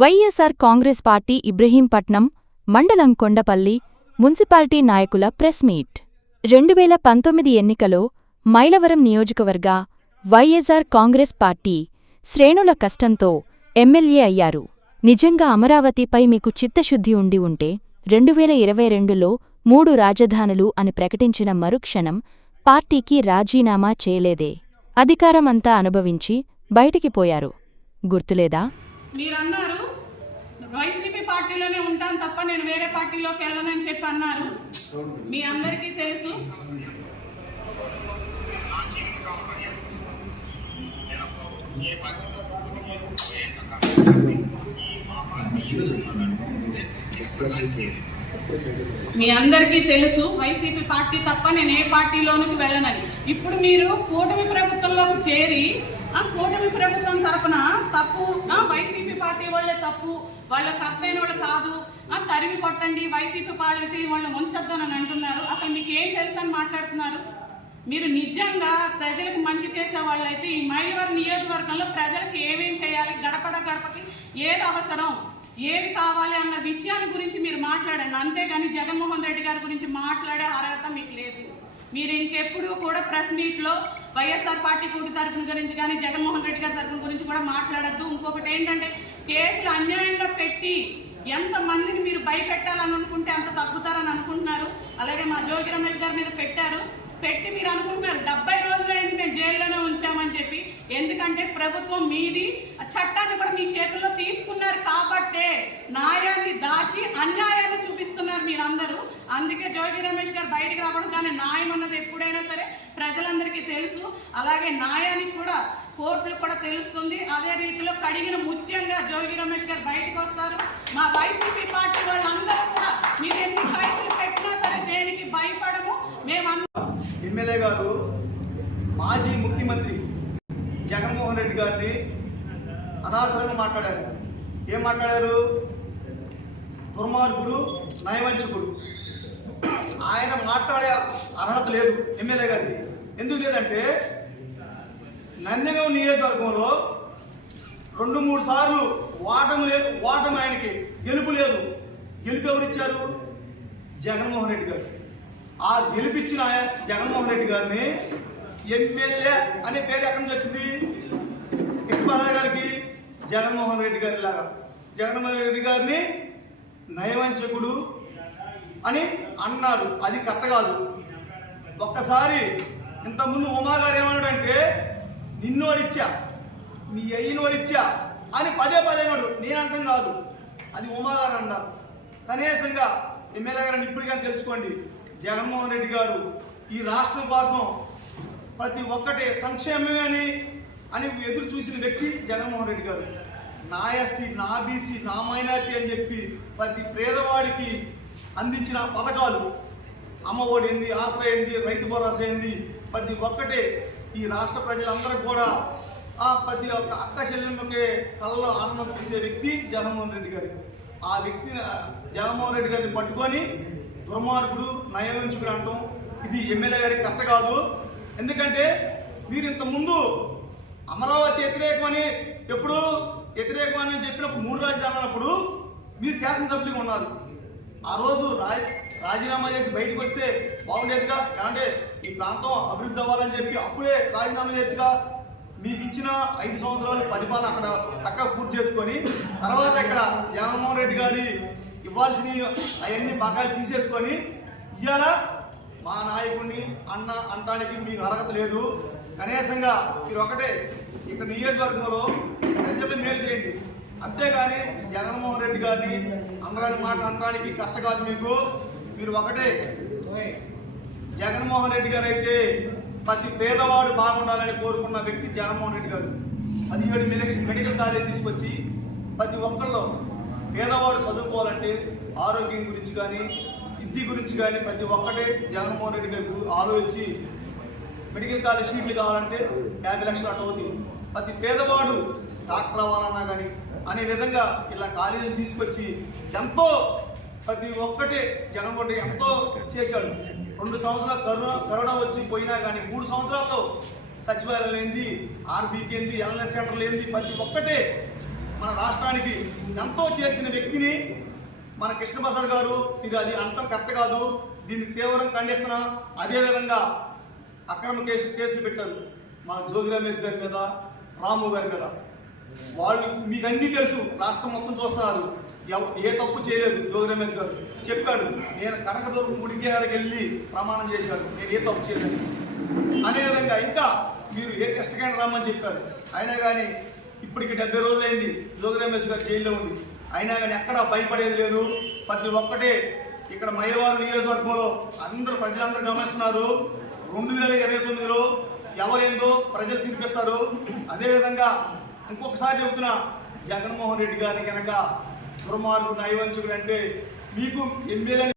YSR Congress party Ibrahimpatnam మండలం Kondapalli municipality నాయకుల press meet 2019 ఎన్నికలో మైలవరం నియోజకవర్గ వైఎస్ఆర్ కాంగ్రెస్ పార్టీ శ్రేణుల కష్టంతో ఎమ్మెల్యే అయ్యారు. నిజంగా అమరావతిపై మీకు చిత్తశుద్ధి ఉండి ఉంటే 2022లో 3 రాజధానులు అని ప్రకటించిన మరుక్షణం పార్టీకి రాజీనామా చేయలేదే. అధికారమంతా అనుభవించి బయటికి పోయారు. గుర్తులేదా? మీరన్నారు వైసీపీ పార్టీలోనే ఉంటాను తప్ప నేను వేరే పార్టీలోకి వెళ్ళనని చెప్పి అన్నారు. మీ అందరికీ తెలుసు. మీ అందరికీ తెలుసు వైసీపీ పార్టీ తప్ప నేను ఏ పార్టీలోనికి వెళ్ళనని. ఇప్పుడు మీరు కూటమి ప్రభుత్వంలోకి చేరి ఆ కూటమి ప్రభుత్వం తరఫున తప్పు వైసీపీ పార్టీ వాళ్ళే తప్పు, వాళ్ళ కర్తైన వాళ్ళు కాదు, తరిమి కొట్టండి, వైసీపీ పార్టీ వాళ్ళు ముంచొద్దు అని అంటున్నారు. అసలు మీకు ఏం తెలుసు అని మాట్లాడుతున్నారు? మీరు నిజంగా ప్రజలకు మంచి చేసే వాళ్ళైతే ఈ మైలవరం నియోజకవర్గంలో ప్రజలకు ఏమేం చేయాలి, గడపకి ఏది అవసరం, ఏది కావాలి అన్న విషయాల గురించి మీరు మాట్లాడండి. అంతేగాని జగన్మోహన్ రెడ్డి గారి గురించి మాట్లాడే అర్హత మీకు లేదు. మీరు ఇంకెప్పుడు కూడా ప్రెస్ మీట్లో వైఎస్ఆర్ పార్టీ కూటి తరఫున గురించి కానీ జగన్మోహన్ రెడ్డి గారి తరఫున గురించి కూడా మాట్లాడద్దు. ఇంకొకటి ఏంటంటే కేసులు అన్యాయంగా పెట్టి ఎంతమందిని మీరు భయపెట్టాలని అనుకుంటే అంత తగ్గుతారని అనుకుంటున్నారు. అలాగే మా జోగి రమేష్ గారి మీద పెట్టి మీరు అనుకుంటున్నారు 70 రోజులైంది మేము జైల్లోనే ఉంచామని చెప్పి. ఎందుకంటే ప్రభుత్వం మీది, చట్టాన్ని కూడా మీ చేతుల్లో తీసుకున్నారు కాబట్టే న్యాయాన్ని దాచి అన్యాయాన్ని చూపిస్తున్నారు మీరందరూ. అందుకే జోగి రమేష్ గారు బయటికి రావడం. కానీ న్యాయం అన్నది ఎప్పుడైనా సరే ప్రజలందరికీ తెలుసు. అలాగే న్యాయానికి కూడా కోర్టులు కూడా తెలుస్తుంది. అదే రీతిలో కడిగిన ముత్యంగా జోగి రమేష్ గారు బయటకు వస్తారు. మా వైసీపీ పార్టీ వాళ్ళందరూ కూడా మీరు ఎన్ని కేసులు పెట్టినా సరే దేనికి భయపడము. ఎమ్మెల్యే గారు మాజీ ముఖ్యమంత్రి జగన్మోహన్ రెడ్డి గారిని అనవసరంగా మాట్లాడారు. ఏం మాట్లాడారు? దుర్మార్గుడు, నయవంచకుడు. ఆయన మాట్లాడే అర్హత లేదు ఎమ్మెల్యే గారికి. ఎందుకు లేదంటే నందిగాం నియోజకవర్గంలో 2-3 సార్లు ఓటమి లేదు. ఓటమి ఆయనకి, గెలుపు లేదు. గెలుపు ఎవరిచ్చారు? జగన్మోహన్ రెడ్డి గారు. ఆ గెలిపించిన జగన్మోహన్ రెడ్డి గారిని ఎమ్మెల్యే అనే పేరు ఎక్కడి నుంచి వచ్చింది? కృష్ణబాబు గారికి జగన్మోహన్ రెడ్డి గారి లాగా జగన్మోహన్ రెడ్డి గారిని నయవంచకుడు అని అన్నారు. అది కరెక్ట్ కాదు. ఒక్కసారి ఇంతకుముందు ఉమా గారు ఏమన్నాడంటే నిన్నోడిచ్చా, మీ అయ్యినోడిచ్చా అని పదే అన్నాడు. నేను అంటాం కాదు, అది ఉమా గారు అన్నారు. కనీసంగా ఎమ్మెల్యే గారిని ఇప్పటికైనా తెలుసుకోండి. జగన్మోహన్ రెడ్డి గారు ఈ రాష్ట్రం కోసం ప్రతి ఒక్కటి సంక్షేమమే అని ఎదురు చూసిన వ్యక్తి జగన్మోహన్ రెడ్డి గారు. నా ఎస్టీ, నా బీసీ, నా మైనారిటీ అని చెప్పి ప్రతి పేదవాడికి అందించిన పథకాలు, అమ్మఒడి ఏంది, ఆసరా ఏంది, రైతు భరోసా ఏంది, ప్రతి ఒక్కటే ఈ రాష్ట్ర ప్రజలందరూ కూడా ప్రతి ఒక్క అక్క చెల్లెమ్మకి కళ్ళలో ఆనందం చూసే వ్యక్తి జగన్మోహన్ రెడ్డి గారు. ఆ వ్యక్తి జగన్మోహన్ రెడ్డి గారిని పట్టుకొని దుర్మార్గుడు, నయవంచుకుడు అంటాం ఇది ఎమ్మెల్యే గారికి కరెక్ట్ కాదు. ఎందుకంటే మీరు ఇంతకుముందు అమరావతి వ్యతిరేకమని చెప్పినప్పుడు 3 రాజధానులు అన్నప్పుడు మీరు శాసనసభ్యులుగా ఉన్నారు. ఆ రోజు రాజీనామా చేసి బయటకు వస్తే బాగుండేదిగా. అంటే ఈ ప్రాంతం అభివృద్ధి అవ్వాలని చెప్పి అప్పుడే రాజీనామా చేయొచ్చుగా. మీకు ఇచ్చిన 5 సంవత్సరాల పరిపాలన అక్కడ చక్కగా పూర్తి చేసుకొని తర్వాత ఇక్కడ జగన్మోహన్ రెడ్డి గారి ఇవ్వాల్సిన అవన్నీ బకాయిలు తీసేసుకొని ఇవాళ మా నాయకుడిని అన్న అంటానికి మీకు అర్హత లేదు. కనీసంగా మీరు ఒకటే ఇక్కడ నియోజకవర్గంలో ప్రజలు మేలు చేయండి. అంతేగాని జగన్మోహన్ రెడ్డి గారిని అందరాని మాట అనడానికి కరెక్ట్ కాదు మీకు. మీరు ఒకటే, జగన్మోహన్ రెడ్డి గారు అయితే ప్రతి పేదవాడు బాగుండాలని కోరుకున్న వ్యక్తి జగన్మోహన్ రెడ్డి గారు. 17 మెడికల్ కాలేజ్ తీసుకొచ్చి ప్రతి ఒక్కళ్ళు పేదవాడు చదువుకోవాలంటే ఆరోగ్యం గురించి కానీ విద్య గురించి కానీ ప్రతి ఒక్కటే జగన్మోహన్ రెడ్డి గారు ఆలోచించి మెడికల్ కాలేజ్ సీట్లు కావాలంటే 50 లక్షలు అటు అవుతుంది. ప్రతి పేదవాడు డాక్టర్ అవ్వాలన్నా కానీ అనే విధంగా ఇలా కాలేజీలు తీసుకొచ్చి ఎంతో ప్రతి ఒక్కటే జగన్మోహన్ రెడ్డి ఎంతో చేశాడు. 2 సంవత్సరాలు కరోనా వచ్చి పోయినా కానీ 3 సంవత్సరాల్లో సచివాలయాలు ఏంది, ఆర్బీకి ఏంది, ఎల్ఎస్ సెంటర్లు ఏంది, ప్రతి ఒక్కటే మన రాష్ట్రానికి ఎంతో చేసిన వ్యక్తిని మన కృష్ణప్రసాద్ గారు ఇది అది అంతం కరెక్ట్ కాదు, దీన్ని తీవ్రం ఖండిస్తున్నా. అదేవిధంగా అక్రమ కేసులు పెట్టారు మా జోగి రమేష్ గారి మీద, రాము గారి మీద. వాళ్ళు మీకు అన్నీ తెలుసు, రాష్ట్రం మొత్తం చూస్తున్నారు. ఏ తప్పు చేయలేదు. జోగి రమేష్ గారు చెప్పాడు, నేను కనకదుర్గం గుడికి ఆడికి వెళ్ళి ప్రమాణం చేశాను, నేను ఏ తప్పు చేయలేదు. అదేవిధంగా ఇంకా మీరు ఏ కష్టకైనా రమ్మని చెప్పారు. అయినా కానీ ఇప్పటికి 70 రోజులైంది జోగి రమేష్ గారు జైల్లో ఉంది. అయినా కానీ ఎక్కడా భయపడేది లేదు. ప్రతి ఒక్కటే ఇక్కడ మైలవరం నియోజకవర్గంలో ప్రజలందరూ గమనిస్తున్నారు. 2029లో ఎవరేందో ప్రజలు తీర్పిస్తారు. అదేవిధంగా ఇంకొకసారి చెబుతున్నా, జగన్మోహన్ రెడ్డి గారిని కనుక దుర్మార్గుడు నైవంచుడు అంటే మీకు ఎమ్మెల్యే